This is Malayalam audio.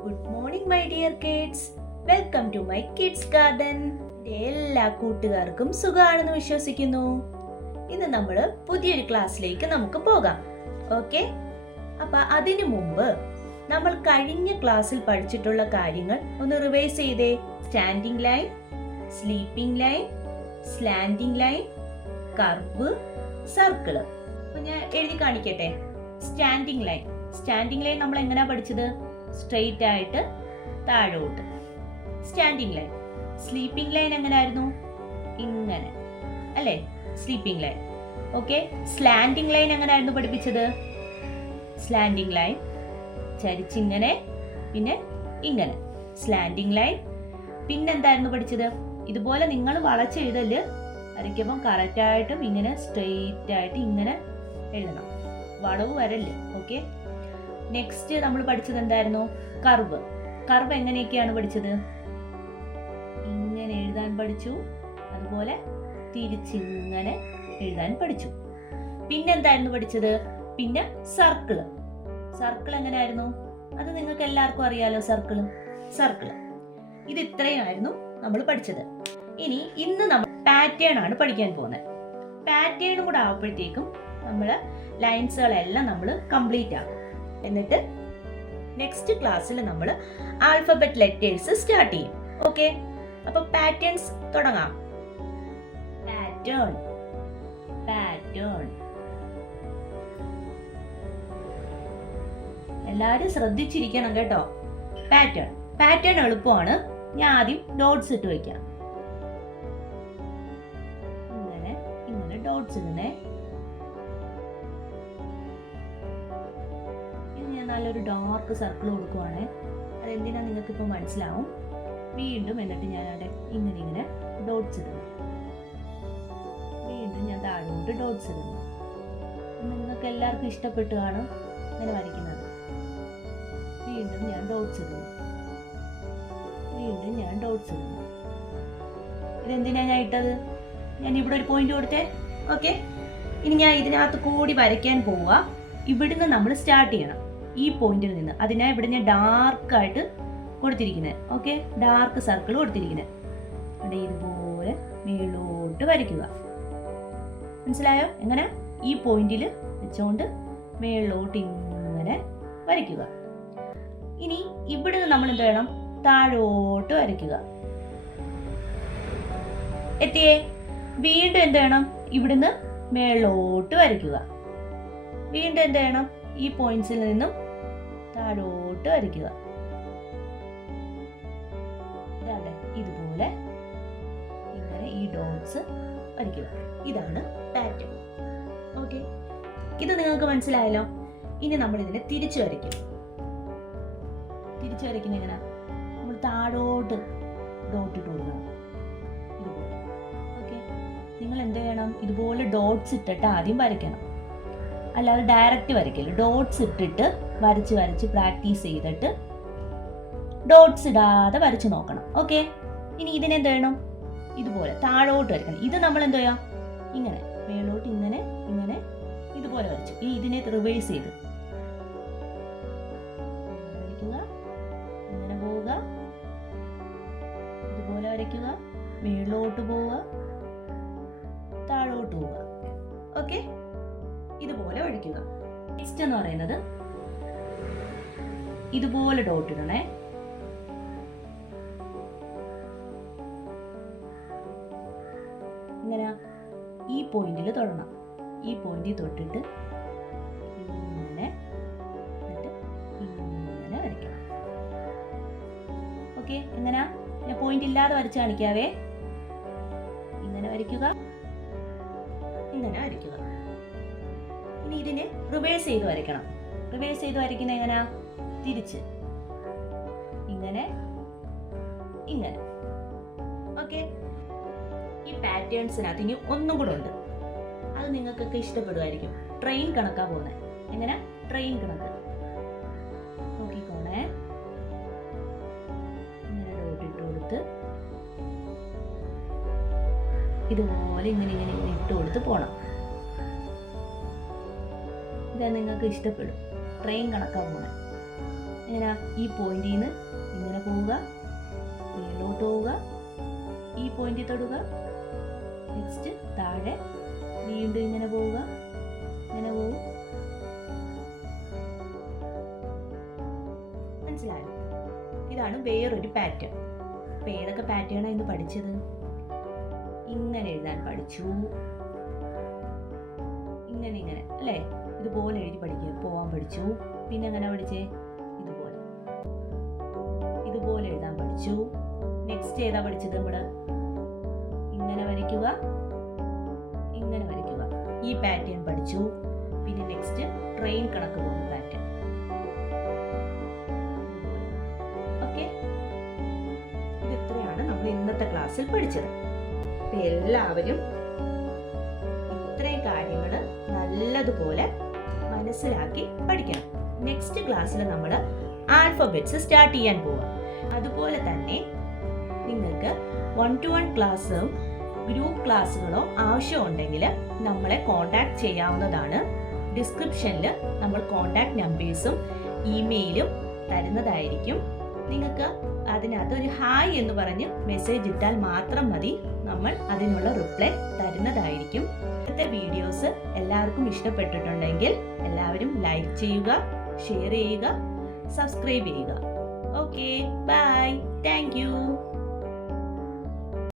Good morning my dear kids. Welcome to my kids garden. എല്ലാ കൂട്ടുകാർക്കും സുഖമാണെന്ന് വിശ്വസിക്കുന്നു. ഇന്ന് നമ്മൾ പുതിയൊരു ക്ലാസ്സിലേക്ക് നമുക്ക് പോകാം. ഓക്കെ? അപ്പോൾ അതിനു മുമ്പ് നമ്മൾ കഴിഞ്ഞ ക്ലാസ്സിൽ പഠിച്ചിട്ടുള്ള കാര്യങ്ങൾ ഒന്ന് റിവൈസ് ചെയ്തേ. Standing line, sleeping line, slanting line, curve, circle. അപ്പോൾ ഞാൻ എഴുതി കാണിക്കട്ടെ. Standing line. സ്റ്റാൻഡിംഗ് ലൈൻ നമ്മൾ എങ്ങനെയാ പഠിച്ചത്? സ്ട്രെയിറ്റ് ആയിട്ട് താഴോട്ട്. Standing line. സ്ലീപ്പിംഗ് ലൈൻ എങ്ങനെയായിരുന്നു? ഇങ്ങനെ അല്ലേ? Sleeping line. Okay. Slanting line എങ്ങനെയായിരുന്നു പഠിപ്പിച്ചത്? സ്ലാൻഡിംഗ് ലൈൻ ചരിച്ചിങ്ങനെ പിന്നെ ഇങ്ങനെ. Slanting line. പിന്നെന്തായിരുന്നു പഠിച്ചത്? ഇതുപോലെ നിങ്ങൾ വളച്ചെഴുതല് വരയ്ക്കുമ്പം കറക്റ്റായിട്ടും ഇങ്ങനെ സ്ട്രെയിറ്റ് ആയിട്ട് ഇങ്ങനെ എഴുതണം, വളവ് വരല്ലേ. ഓക്കെ. നെക്സ്റ്റ് നമ്മൾ പഠിച്ചത് എന്തായിരുന്നു? കർവ്. കർവ് എങ്ങനെയൊക്കെയാണ് പഠിച്ചത്? ഇങ്ങനെ എഴുതാൻ പഠിച്ചു, അതുപോലെ തിരിച്ചിങ്ങനെ എഴുതാൻ പഠിച്ചു. പിന്നെന്തായിരുന്നു പഠിച്ചത്? പിന്നെ സർക്കിള്. സർക്കിൾ എങ്ങനെയായിരുന്നു? അത് നിങ്ങൾക്ക് എല്ലാവർക്കും അറിയാലോ. സർക്കിള്. ഇത് ഇത്രയായിരുന്നു നമ്മൾ പഠിച്ചത്. ഇന്ന് നമ്മൾ പാറ്റേൺ ആണ് പഠിക്കാൻ പോകുന്നത്. പാറ്റേണും കൂടെ ആവുമ്പോഴത്തേക്കും നമ്മൾ ലൈൻസുകളെല്ലാം നമ്മൾ കംപ്ലീറ്റ് ആകും. എന്നിട്ട് നെക്സ്റ്റ് ക്ലാസ്സിൽ നമ്മൾ ആൽഫബറ്റ് ലെറ്റേഴ്സ് സ്റ്റാർട്ട് ചെയ്യും. ഓക്കെ. അപ്പൊ പാറ്റേൺസ് തുടങ്ങാം. പാറ്റേൺ. എല്ലാരും ശ്രദ്ധിച്ചിരിക്കണം കേട്ടോ. പാറ്റേൺ എളുപ്പമാണ്. ഞാൻ ആദ്യം ഡോട്ട്സ് ഇട്ട് വയ്ക്കാം. ഇങ്ങനെ ഡോട്ട്സ് ഇടുന്നേ. നല്ലൊരു ഡാർക്ക് സർക്കിൾ കൊടുക്കുവാണ്. അതെന്തിനാ നിങ്ങൾക്ക് ഇപ്പോൾ മനസ്സിലാവും. വീണ്ടും എന്നിട്ട് ഞാൻ അവിടെ ഇങ്ങനെ ഡോട്ട്സ് ഇടുന്നു. വീണ്ടും ഞാൻ താഴോട്ട് ഡോട്ട്സ് ഇടുന്നു. നിങ്ങൾക്ക് എല്ലാവർക്കും ഇഷ്ടപ്പെട്ടു കാണും അങ്ങനെ വരയ്ക്കുന്നത്. വീണ്ടും ഞാൻ ഡോട്ട്സ് ഇടുന്നു. ഇതെന്തിനാ ഞാൻ ഇട്ടത്? ഞാൻ ഇവിടെ ഒരു പോയിന്റ് കൊടുത്തേ. ഓക്കെ. ഇനി ഞാൻ ഇതിനകത്ത് കൂടി വരയ്ക്കാൻ പോവുക. ഇവിടുന്ന് നമ്മൾ സ്റ്റാർട്ട് ചെയ്യണം, ഈ പോയിന്റിൽ നിന്ന്. അതിനായി ഇവിടെ ഞാൻ ഡാർക്കായിട്ട് കൊടുത്തിരിക്കുന്നത്. ഓക്കെ. ഡാർക്ക് സർക്കിൾ കൊടുത്തിരിക്കുന്നത്. അവിടെ ഇതുപോലെ മേലോട്ട് വരയ്ക്കുക. മനസ്സിലായോ? എങ്ങനെ? ഈ പോയിന്റിൽ വെച്ചുകൊണ്ട് മേലോട്ട് ഇങ്ങനെ വരയ്ക്കുക. ഇനി ഇവിടുന്ന് നമ്മൾ എന്ത് വേണം? താഴോട്ട് വരയ്ക്കുക. എത്തിയേ? വീണ്ടും എന്ത് വേണം? ഇവിടുന്ന് മേലോട്ട് വരയ്ക്കുക. വീണ്ടും എന്ത് വേണം? ഈ പോയിന്റ്സിൽ നിന്നും താഴോട്ട് വരയ്ക്കുക. ഇതുപോലെ ഇങ്ങനെ ഈ ഡോട്ട്സ് വരയ്ക്കുക. ഇതാണ് പാറ്റേൺ. ഓക്കെ. ഇത് നിങ്ങൾക്ക് മനസ്സിലായല്ലോ. ഇനി നമ്മൾ ഇതിനെ തിരിച്ചു വരയ്ക്കും. എങ്ങനെ? നമ്മൾ താഴോട്ട് ഡോട്ട് ഇട്ട് കൊടുക്കണം. ഇതുപോലെ. ഓക്കെ. നിങ്ങൾ എന്ത് ചെയ്യണം? ഇതുപോലെ ഡോട്ട്സ് ഇട്ടിട്ട് ആദ്യം വരയ്ക്കണം. അല്ലാതെ ഡയറക്റ്റ് വരയ്ക്കില്ല. ഡോട്ട്സ് ഇട്ടിട്ട് വരച്ച് പ്രാക്ടീസ് ചെയ്തിട്ട് ഡോട്ട്സ് ഇടാതെ വരച്ച് നോക്കണം. ഓക്കെ. ഇനി ഇതിനെന്ത് വേണം? ഇതുപോലെ താഴോട്ട് വരയ്ക്കണം. ഇത് നമ്മൾ എന്ത് ചെയ്യാം? ഇങ്ങനെ മേലോട്ട് ഇങ്ങനെ ഇതുപോലെ വരച്ചു. ഇനി ഇതിനെ റിവേഴ്സ് ചെയ്ത് വരയ്ക്കുക. ഇങ്ങനെ പോവുക, ഇതുപോലെ വരയ്ക്കുക, മേലോട്ട് പോവുക, താഴോട്ട് പോവുക. ഓക്കെ. ഇതുപോലെ വരയ്ക്കുക. നെക്സ്റ്റ് എന്ന് പറയുന്നത് ഇതുപോലെ ഡോട്ട് ഇടണേ. ഇങ്ങനെ ഈ പോയിന്റിൽ തൊടണം. ഈ പോയിന്റിൽ തൊട്ടിട്ട് ഇങ്ങനെ വരയ്ക്കണം. ഓക്കെ. എങ്ങനെയാ? ഞാൻ പോയിന്റ് ഇല്ലാതെ വരച്ച് കാണിക്കാവേ. ഇങ്ങനെ വരയ്ക്കുക. ഇനി ഇതിനെ റിവേഴ്സ് ചെയ്ത് വരയ്ക്കണം. റിവേഴ്സ് ചെയ്ത് വരയ്ക്കുന്ന എങ്ങനെയാ? തിരിച്ച് ഇങ്ങനെ. ഓക്കെ. ഈ പാറ്റേൺസിനകത്ത് ഇനി ഒന്നും കൂടെ ഉണ്ട്. അത് നിങ്ങൾക്കൊക്കെ ഇഷ്ടപ്പെടുമായിരിക്കും. ട്രെയിൻ കണക്കാ പോകുന്നത്. എങ്ങനെ? ട്രെയിൻ കണക്ക്. നോക്കിക്കോണേ. ഇങ്ങനെ ഡോട്ട് ഇട്ട് കൊടുത്ത് ഇതുപോലെ ഇങ്ങനെ ഇട്ട് കൊടുത്ത് പോണം. ഇത് നിങ്ങൾക്ക് ഇഷ്ടപ്പെടും. ട്രെയിൻ കണക്കാ പോകുന്നത്. എങ്ങനെ ഈ പോയിന്റിൽ നിന്ന് ഇങ്ങനെ പോവുക, മേലോട്ട് പോവുക, ഈ പോയിന്റിൽ തൊടുക, നെക്സ്റ്റ് താഴെ വീണ്ടും ഇങ്ങനെ പോവുക, ഇങ്ങനെ പോവും. മനസ്സിലായോ? ഇതാണ് വേറൊരു പാറ്റേൺ. അപ്പൊ ഏതൊക്കെ പാറ്റേണാണ് ഇന്ന് പഠിച്ചത്? ഇങ്ങനെ എഴുതാൻ പഠിച്ചു, ഇങ്ങനെ ഇങ്ങനെ അല്ലേ, ഇതുപോലെ എഴുതി പഠിക്കുക പോവാൻ പഠിച്ചു. പിന്നെ എങ്ങനെ പഠിച്ചേ? ഇതുപോലെ ഇതുപോലെ എഴുതാൻ പഠിച്ചു. നെക്സ്റ്റ് ഏതാ പഠിച്ചത്? നമ്മള് ഇങ്ങനെ വരയ്ക്കുക, ഇങ്ങനെ വരയ്ക്കുക, ഈ പാറ്റേൺ പഠിച്ചു. പിന്നെ നെക്സ്റ്റ് ട്രെയിൻ കണക്ക് പോകുന്ന പാറ്റേൺ. ഓക്കെ, ഇത് ഇത്രയാണ് നമ്മൾ ഇന്നത്തെ ക്ലാസ്സിൽ പഠിച്ചത്. അപ്പൊ എല്ലാവരും ഇത്രയും കാര്യങ്ങൾ നല്ലതുപോലെ മനസ്സിലാക്കി പഠിക്കണം. നെക്സ്റ്റ് ക്ലാസ്സിൽ നമ്മൾ ആൽഫബറ്റ്സ് സ്റ്റാർട്ട് ചെയ്യാൻ പോവാം. അതുപോലെ തന്നെ നിങ്ങൾക്ക് 1-to-1 ക്ലാസ്സും ഗ്രൂപ്പ് ക്ലാസ്സുകളോ ആവശ്യമുണ്ടെങ്കിൽ നമ്മളെ കോൺടാക്ട് ചെയ്യാവുന്നതാണ്. ഡിസ്ക്രിപ്ഷനിൽ നമ്മൾ കോൺടാക്ട് നമ്പേഴ്സും ഇമെയിലും തരുന്നതായിരിക്കും. നിങ്ങൾക്ക് അതിനകത്ത് ഒരു ഹായ് എന്ന് പറഞ്ഞ് മെസ്സേജ് ഇട്ടാൽ മാത്രം മതി, നമ്മൾ അതിനുള്ള റിപ്ലൈ തരുന്നതായിരിക്കും. ഇന്നത്തെ വീഡിയോസ് എല്ലാവർക്കും ഇഷ്ടപ്പെട്ടിട്ടുണ്ടെങ്കിൽ എല്ലാവരും ലൈക്ക് ചെയ്യുക, ഷെയർ ചെയ്യുക, സബ്സ്ക്രൈബ് ചെയ്യുക. Okay, bye, thank U.